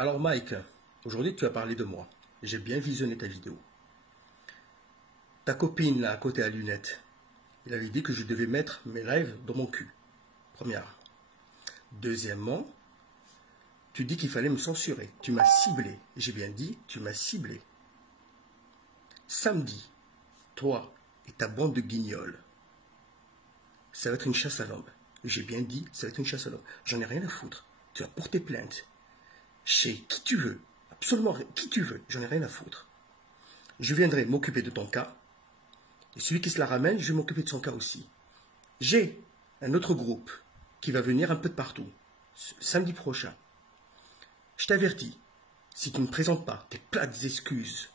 Alors Mike, aujourd'hui tu as parlé de moi. J'ai bien visionné ta vidéo. Ta copine là à côté à lunettes, il avait dit que je devais mettre mes lives dans mon cul. Première. Deuxièmement, tu dis qu'il fallait me censurer. Tu m'as ciblé. J'ai bien dit, tu m'as ciblé. Samedi, toi et ta bande de guignols, ça va être une chasse à l'homme. J'ai bien dit, ça va être une chasse à l'homme. J'en ai rien à foutre. Tu vas porter plainte chez qui tu veux, absolument qui tu veux, j'en ai rien à foutre. Je viendrai m'occuper de ton cas, et celui qui se la ramène, je vais m'occuper de son cas aussi. J'ai un autre groupe qui va venir un peu de partout, samedi prochain. Je t'avertis, si tu ne présentes pas tes plates excuses,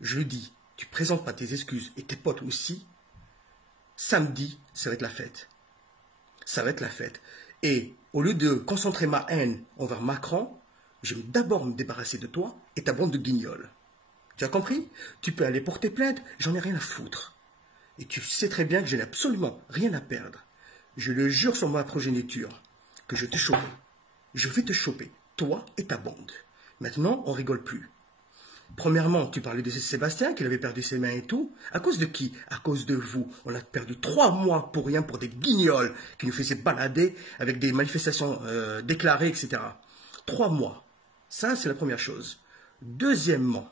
je le dis, tu ne présentes pas tes excuses et tes potes aussi, samedi, ça va être la fête. Ça va être la fête. Et au lieu de concentrer ma haine envers Macron, je vais d'abord me débarrasser de toi et ta bande de guignols. Tu as compris? Tu peux aller porter plainte, j'en ai rien à foutre. Et tu sais très bien que je n'ai absolument rien à perdre. Je le jure sur ma progéniture que je vais te choper. Je vais te choper, toi et ta bande. Maintenant, on rigole plus. Premièrement, tu parlais de Sébastien, qu'il avait perdu ses mains et tout. À cause de qui? À cause de vous. On a perdu 3 mois pour rien, pour des guignols qui nous faisaient balader avec des manifestations déclarées, etc. 3 mois. Ça, c'est la première chose. Deuxièmement,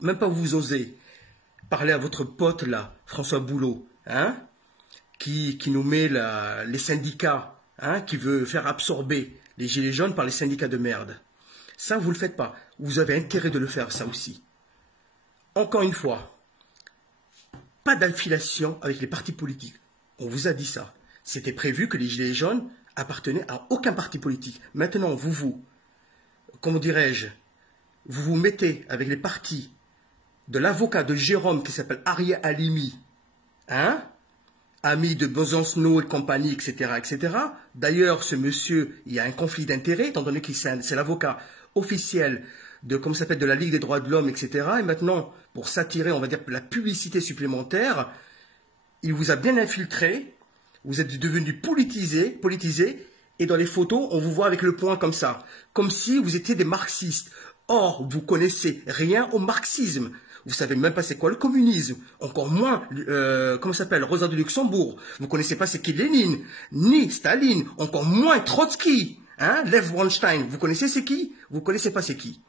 même pas vous osez parler à votre pote, là, François Boulot, hein, qui nous met les syndicats, hein, qui veut faire absorber les gilets jaunes par les syndicats de merde. Ça, vous ne le faites pas. Vous avez intérêt de le faire, ça aussi. Encore une fois, pas d'affiliation avec les partis politiques. On vous a dit ça. C'était prévu que les Gilets jaunes appartenaient à aucun parti politique. Maintenant, comment dirais-je, vous vous mettez avec les partis de l'avocat de Jérôme qui s'appelle Ariel Halimi, hein, ami de Besancenot et compagnie, etc., etc. D'ailleurs, ce monsieur, il y a un conflit d'intérêts, étant donné que c'est l'avocat officiel de, comment ça s'appelle, de la Ligue des droits de l'homme, etc. Et maintenant, pour s'attirer, on va dire, la publicité supplémentaire, il vous a bien infiltré, vous êtes devenu politisé, et dans les photos, on vous voit avec le poing comme ça, comme si vous étiez des marxistes. Or, vous connaissez rien au marxisme. Vous savez même pas c'est quoi le communisme, encore moins, comment ça s'appelle, Rosa de Luxembourg. Vous connaissez pas c'est qui Lénine, ni Staline, encore moins Trotsky, hein, Lev Bronstein. Vous connaissez c'est qui? Vous connaissez pas c'est qui.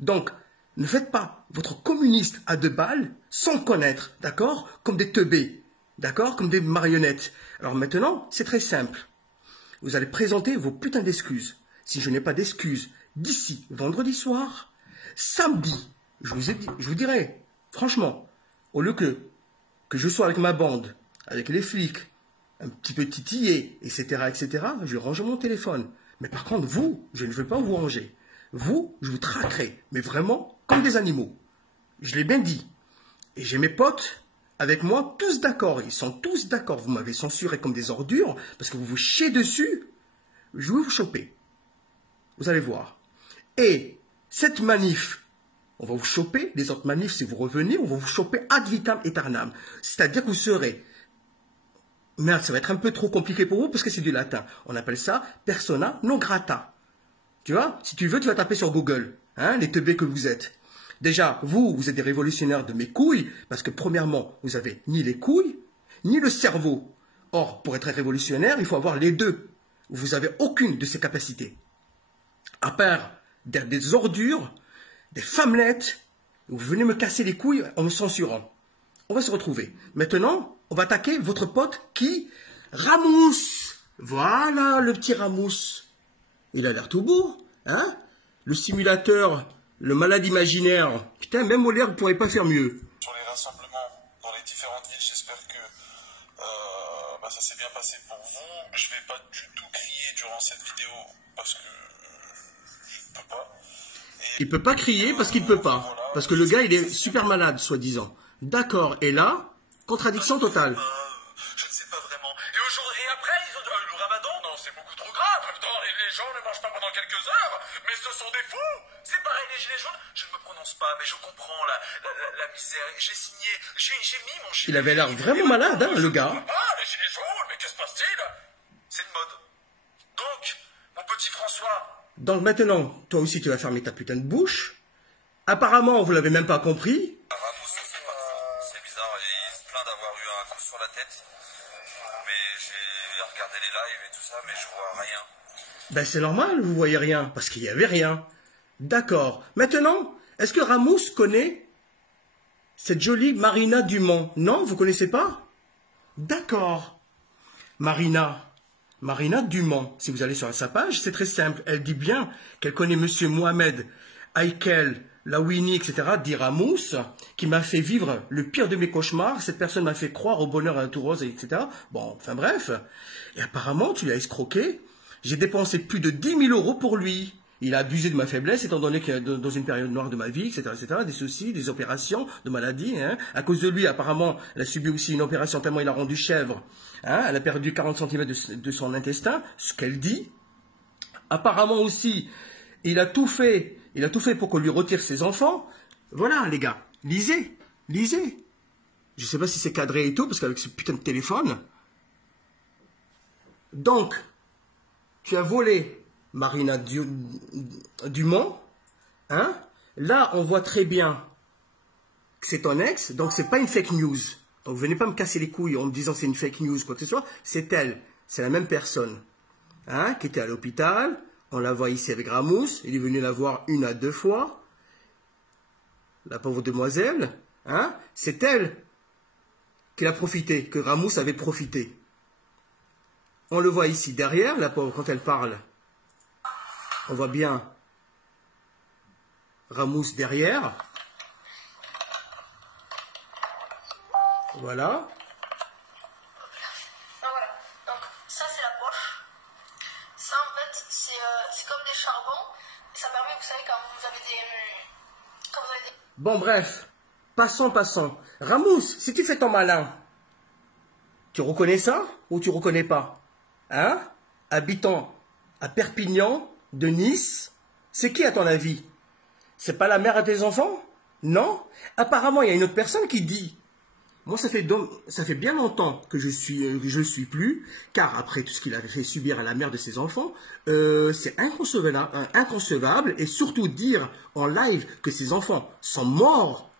Donc, ne faites pas votre communiste à 2 balles sans connaître, d'accord, comme des teubés, d'accord, comme des marionnettes. Alors maintenant, c'est très simple. Vous allez présenter vos putains d'excuses. Si je n'ai pas d'excuses d'ici vendredi soir, samedi, je vous dirai, franchement, au lieu que je sois avec ma bande, avec les flics, un petit peu titillé, etc., etc., je range mon téléphone. Mais par contre, vous, je ne veux pas vous ranger. Vous, je vous traquerai, mais vraiment comme des animaux. Je l'ai bien dit. Et j'ai mes potes avec moi, tous d'accord. Ils sont tous d'accord. Vous m'avez censuré comme des ordures parce que vous vous chiez dessus. Je vais vous choper. Vous allez voir. Et cette manif, on va vous choper. Les autres manifs, si vous revenez, on va vous choper ad vitam aeternam. C'est-à-dire que vous serez... Merde, ça va être un peu trop compliqué pour vous parce que c'est du latin. On appelle ça persona non grata. Tu vois, si tu veux, tu vas taper sur Google, hein, les teubés que vous êtes. Déjà, vous êtes des révolutionnaires de mes couilles, parce que premièrement, vous avez ni les couilles, ni le cerveau. Or, pour être révolutionnaire, il faut avoir les deux. Vous n'avez aucune de ces capacités. À part des ordures, des femmelettes, vous venez me casser les couilles en me censurant. On va se retrouver. Maintenant, on va attaquer votre pote qui... Ramous. Voilà, le petit Ramous. Il a l'air tout beau, hein? Le simulateur, le malade imaginaire. Putain, même Molière ne pourrait pas faire mieux. Sur les rassemblements dans les différentes villes, j'espère que ça s'est bien passé pour vous. Je vais pas du tout crier durant cette vidéo parce que je ne peux pas. Il peut pas crier parce qu'il peut pas. Voilà, parce que le gars, il est super malade, soi-disant. D'accord, et là, contradiction totale. Je ne sais pas vraiment. Et après, ils ont le ramadan, non, c'est beaucoup trop grave. Les gens ne mangent pas pendant quelques heures, mais ce sont des fous. C'est pareil, les gilets jaunes, je ne me prononce pas, mais je comprends la misère. J'ai signé, j'ai mis mon gilet. Il avait l'air vraiment malade, hein, le gars. Les gilets jaunes, mais qu'est-ce qui se passe-t-il? C'est une mode. Donc, mon petit François, Donc maintenant, toi aussi, tu vas fermer ta putain de bouche. Apparemment, vous l'avez même pas compris. C'est bizarre, il se plaint d'avoir eu un coup sur la tête. Mais j'ai regardé les lives et tout ça, mais je vois rien. Ben c'est normal, vous voyez rien, parce qu'il y avait rien. D'accord. Maintenant, est-ce que Ramos connaît cette jolie Marina Dumont? Non, vous connaissez pas? D'accord. Marina Dumont, si vous allez sur sa page, c'est très simple. Elle dit bien qu'elle connaît Monsieur Mohamed Aikel, Lawini, etc., dit Ramos, qui m'a fait vivre le pire de mes cauchemars. Cette personne m'a fait croire au bonheur à la tout rose, etc. Bon, enfin bref. Et apparemment, tu l'as escroqué. J'ai dépensé plus de 10 000 € pour lui. Il a abusé de ma faiblesse, étant donné que dans une période noire de ma vie, etc., des soucis, des opérations, de maladies. Hein. À cause de lui, apparemment, elle a subi aussi une opération tellement il a rendu chèvre. Hein. Elle a perdu 40 cm de son intestin, ce qu'elle dit. Apparemment aussi, il a tout fait pour qu'on lui retire ses enfants. Voilà, les gars, lisez. Je sais pas si c'est cadré et tout, parce qu'avec ce putain de téléphone. Donc, tu as volé Marina Dumont, hein? Là, on voit très bien que c'est ton ex, donc c'est pas une fake news. Donc, venez pas me casser les couilles en me disant que c'est une fake news, quoi que ce soit. C'est elle, c'est la même personne, hein, qui était à l'hôpital. On la voit ici avec Ramos. Il est venu la voir 1 à 2 fois. La pauvre demoiselle, hein? C'est elle qui a profité, que Ramos avait profité. On le voit ici derrière, la pauvre, quand elle parle. On voit bien Ramos derrière. Voilà. Ah, voilà. Donc ça c'est la poche. Ça en fait c'est comme des charbons. Et ça permet, vous savez, quand vous avez des... Bon bref, passons. Ramos, si tu fais ton malin, tu reconnais ça ou tu reconnais pas? Hein? Habitant à Perpignan, de Nice, c'est qui à ton avis? C'est pas la mère à tes enfants? Non? Apparemment, il y a une autre personne qui dit, moi ça fait bien longtemps que je suis plus, car après tout ce qu'il avait fait subir à la mère de ses enfants, c'est inconcevable, et surtout dire en live que ses enfants sont morts,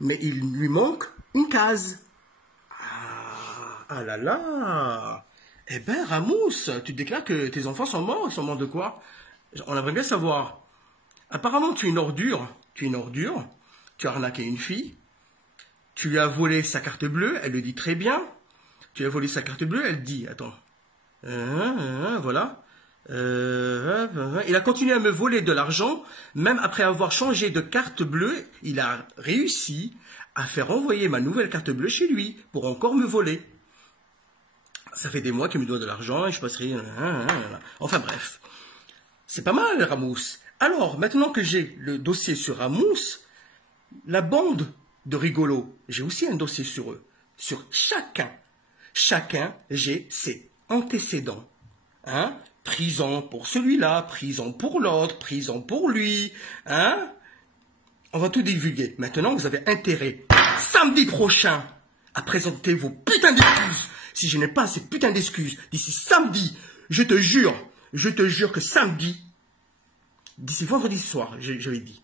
mais il lui manque une case. Ah là là! Eh ben, Ramos, tu déclares que tes enfants sont morts. Ils sont morts de quoi? On aimerait bien savoir. Apparemment, tu es une ordure. Tu as arnaqué une fille. Tu lui as volé sa carte bleue. Elle le dit très bien. Tu as volé sa carte bleue. Elle dit, attends. Voilà. Il a continué à me voler de l'argent. Même après avoir changé de carte bleue, il a réussi à faire envoyer ma nouvelle carte bleue chez lui pour encore me voler. Ça fait des mois qu'il me doit de l'argent et je passerai... Enfin bref. C'est pas mal, Ramos. Alors, maintenant que j'ai le dossier sur Ramos, la bande de rigolos, j'ai aussi un dossier sur eux. Sur chacun. Chacun, j'ai ses antécédents. Hein? Prison pour celui-là, prison pour l'autre, prison pour lui. Hein? On va tout divulguer. Maintenant, vous avez intérêt, samedi prochain, à présenter vos putains d'excuses. Si je n'ai pas ces putains d'excuses d'ici samedi, je te jure que samedi, d'ici vendredi soir, je l'ai dit,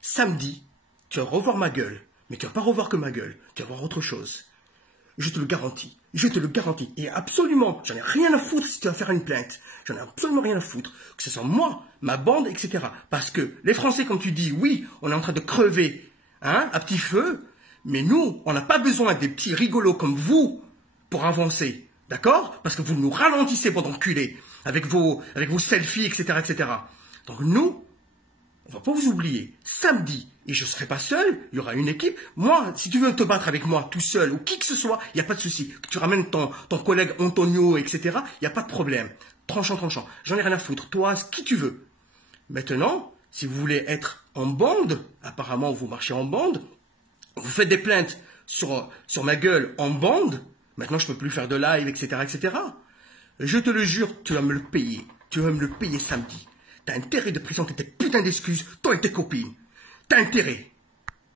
samedi, tu vas revoir ma gueule, mais tu vas pas revoir que ma gueule, tu vas voir autre chose. Je te le garantis, et absolument, j'en ai rien à foutre si tu vas faire une plainte, j'en ai absolument rien à foutre, que ce soit moi, ma bande, etc. Parce que les Français, comme tu dis, oui, on est en train de crever, hein, à petit feu, mais nous, on n'a pas besoin des petits rigolos comme vous, pour avancer, d'accord? Parce que vous nous ralentissez, bande d'enculés, avec vos selfies, etc., etc. Donc nous, on va pas vous oublier. Samedi, et je serai pas seul, il y aura une équipe. Moi, si tu veux te battre avec moi tout seul, ou qui que ce soit, il n'y a pas de souci. Que tu ramènes ton collègue Antonio, etc., il n'y a pas de problème. Tranchant. J'en ai rien à foutre. Toi, qui tu veux. Maintenant, si vous voulez être en bande, apparemment vous marchez en bande, vous faites des plaintes sur ma gueule en bande. Maintenant, je peux plus faire de live, etc., etc. Je te le jure, tu vas me le payer. Tu vas me le payer samedi. T'as intérêt de présenter tes putains d'excuses, toi et tes copines. T'as intérêt.